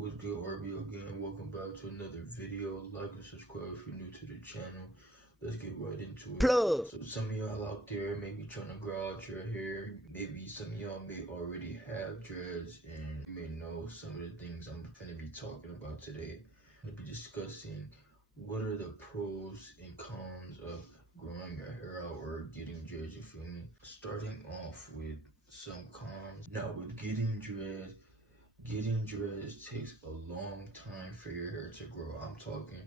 What's good, RB again? Welcome back to another video. Like and subscribe if you're new to the channel. Let's get right into it. Plug. So some of y'all out there may be trying to grow out your hair. Maybe some of y'all may already have dreads and you may know some of the things I'm going to be talking about today. I'm going to be discussing what are the pros and cons of growing your hair out or getting dreads, you feel me? Starting off with some cons. Now with getting dreads takes a long time for your hair to grow. I'm talking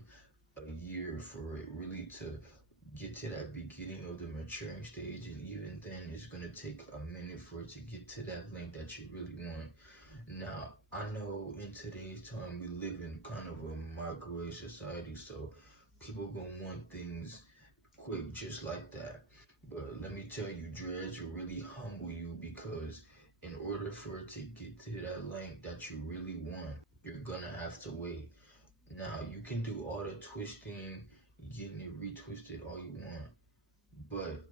a year for it really to get to that beginning of the maturing stage, and even then it's going to take a minute for it to get to that length that you really want. Now, I know in today's time we live in kind of a microwave society, so people gonna want things quick just like that. But let me tell you, dreads will really humble you because in order for it to get to that length that you really want, you're gonna have to wait. Now, you can do all the twisting, getting it retwisted all you want, but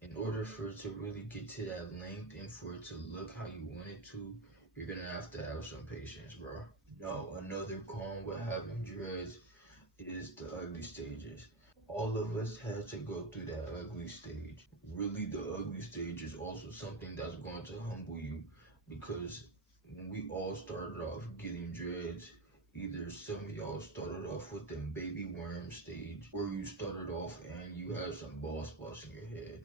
in order for it to really get to that length and for it to look how you want it to, you're gonna have to have some patience, bro. Now, another con with having dreads is the ugly stages. All of us had to go through that ugly stage. Really, the ugly stage is also something that's going to humble you because when we all started off getting dreads, either some of y'all started off with them baby worm stage, or you started off and you had some bald spots in your head.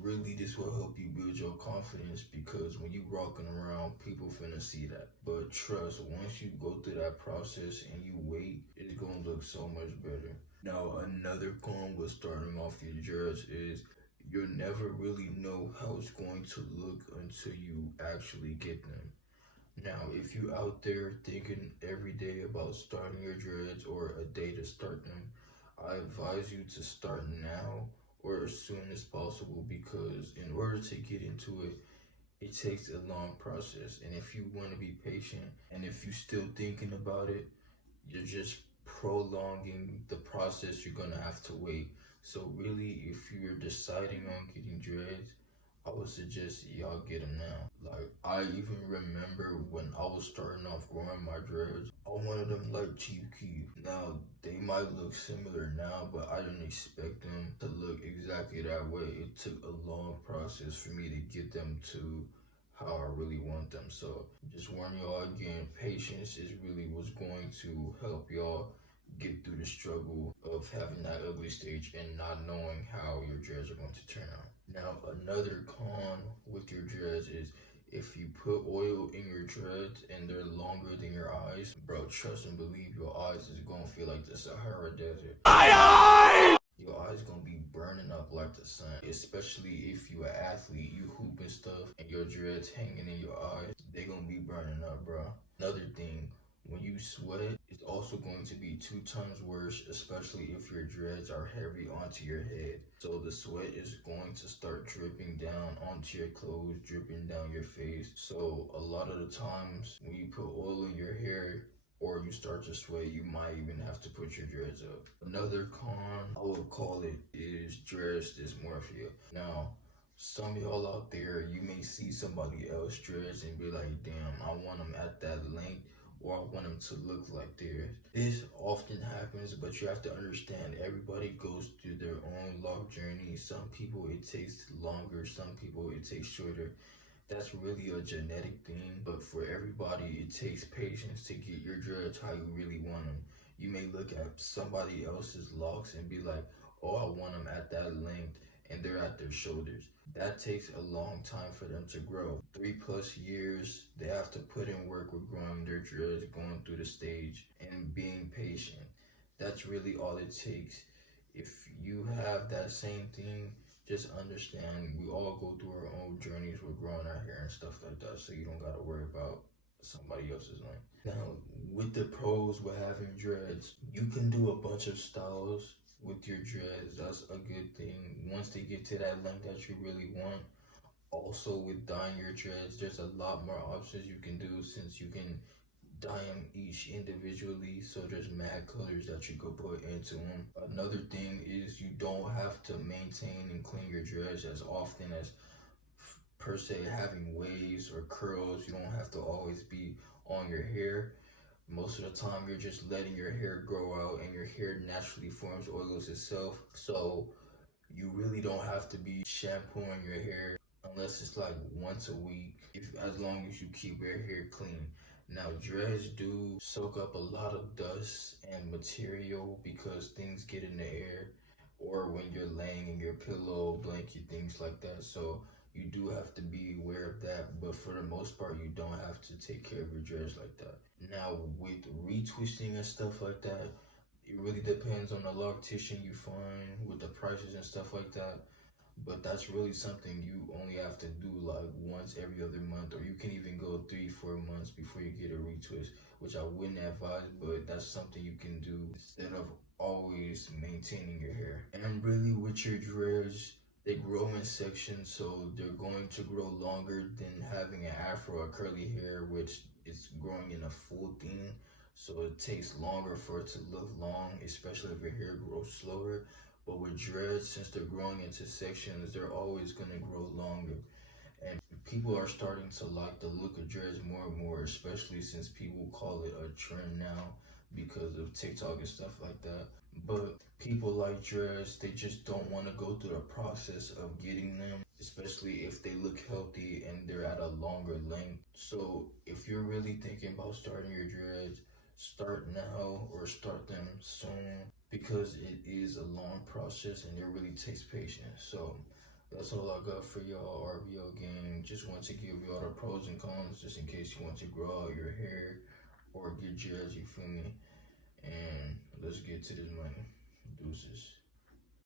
Really, this will help you build your confidence because when you rocking around, people finna see that. But trust, once you go through that process and you wait, it's gonna look so much better. Now, another con with starting off your dreads is you'll never really know how it's going to look until you actually get them. Now, if you out there thinking every day about starting your dreads or a day to start them, I advise you to start now or as soon as possible because in order to get into it, it takes a long process. And if you want to be patient and if you're still thinking about it, you're just prolonging the process. You're gonna have to wait. So really, if you're deciding on getting dreads, I would suggest y'all get them now. Like, I even remember when I was starting off growing my dreads, I wanted them like Chief Keef. Now, they might look similar now, but I didn't expect them to look exactly that way. It took a long process for me to get them to how I really want them. So just warn y'all again, patience is really what's going to help y'all get through the struggle of having that ugly stage and not knowing how your dreads are going to turn out. Now, another con with your dreads is if you put oil in your dreads and they're longer than your eyes, bro, trust and believe your eyes is gonna feel like the Sahara Desert. Your eyes gonna be burning up like the sun, especially if you an athlete, you hoop and stuff, and your dreads hanging in your eyes, they gonna be burning up, bro. Another thing, when you sweat, it's also going to be 2 times worse, especially if your dreads are heavy onto your head. So the sweat is going to start dripping down onto your clothes, dripping down your face. So a lot of the times when you put oil in your hair, or you start to sweat, you might even have to put your dreads up. Another con, I would call it, is dress dysmorphia. Now, some of y'all out there, you may see somebody else dreads and be like, damn, I want them at that length, or I want them to look like theirs. This often happens, but you have to understand everybody goes through their own love journey. Some people it takes longer, some people it takes shorter. That's really a genetic thing, but for everybody, it takes patience to get your dreads how you really want them. You may look at somebody else's locks and be like, oh, I want them at that length, and they're at their shoulders. That takes a long time for them to grow. 3+ years, they have to put in work with growing their dreads, going through the stage, and being patient. That's really all it takes. If you have that same thing, just understand we all go through our own journeys with growing our hair and stuff like that, so you don't gotta worry about somebody else's length. Now, with the pros with having dreads, you can do a bunch of styles with your dreads. That's a good thing once they get to that length that you really want. Also, with dyeing your dreads, there's a lot more options you can do since you can dye them each individually, so there's mad colors that you could put into them. Another thing is you don't have to maintain and clean your dreads as often as per se having waves or curls. You don't have to always be on your hair. Most of the time, you're just letting your hair grow out, and your hair naturally forms oils itself. So you really don't have to be shampooing your hair unless it's like once a week, if as long as you keep your hair clean. Now dreads do soak up a lot of dust and material because things get in the air, or when you're laying in your pillow, blanket, things like that. So you do have to be aware of that, but for the most part, you don't have to take care of your dreads like that. Now, with retwisting and stuff like that, it really depends on the loctician you find with the prices and stuff like that. But that's really something you only have to do like once every other month, or you can even go 3-4 months before you get a retwist, which I wouldn't advise, but that's something you can do instead of always maintaining your hair. And really, with your dreads, they grow in sections, so they're going to grow longer than having an afro or curly hair, which is growing in a full thing. So it takes longer for it to look long, especially if your hair grows slower. But with dreads, since they're growing into sections, they're always going to grow longer. And people are starting to like the look of dreads more and more, especially since people call it a trend now because of TikTok and stuff like that. But people like dreads, they just don't want to go through the process of getting them, especially if they look healthy and they're at a longer length. So if you're really thinking about starting your dreads, start now or start them soon, because it is a long process and it really takes patience. So that's all I got for y'all RBO gang. Just want to give y'all the pros and cons just in case you want to grow out your hair or get dreads, you feel me? And let's get to this money. Deuces.